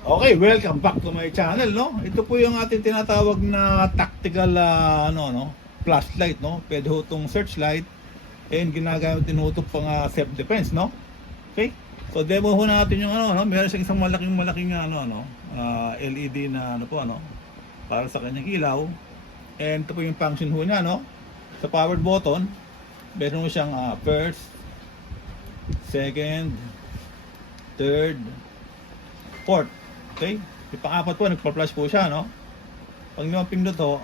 Okay, welcome back to my channel, no? Ito po yung ating tinatawag na tactical flashlight, no? Pwede ho itong searchlight and ginagamit din ho ito pang self-defense, no? Okay? So demo ho natin yung meron siyang isang malaking LED na para sa kanyang ilaw. And ito po yung function ho niya, no? Sa power button, meron ho siyang first, second, third, fourth. Okay? Yung pang-apat po, nagpa-flash po siya, no? Pag nyo pindot to,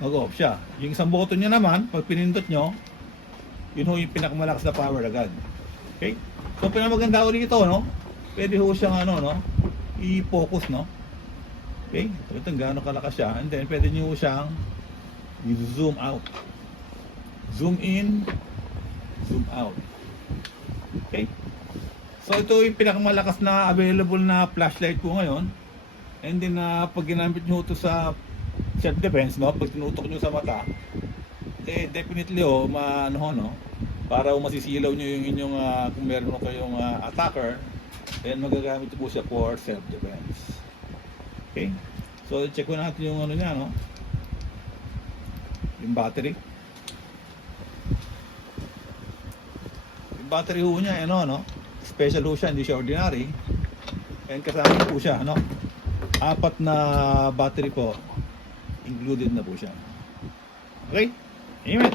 mag-off siya. Yung isang button niya naman, pag pinindot nyo, yun ho yung pinakamalakas na power agad. Okay? So, pinamaganda ho dito, no? Pwede ho siyang, i-focus, no? Okay? So, ito, gano'ng kalakas siya. And then, pwede nyo siyang i-zoom out. Zoom in, zoom out. Okay? So ito yung pinakamalakas na available na flashlight ko ngayon. And then pag ginamit nyo ito sa self-defense, no? Pag tinutok nyo sa mata, definitely para masisilaw nyo yung inyong kung meron kayong attacker, then magagamit po siya for self-defense. Okay? So check ko natin yung niya, no? Yung battery. Yung battery ho niya, special ho siya, hindi siya ordinary. And kasama po siya, 4 na battery po, included na po siya. Okay? Amen.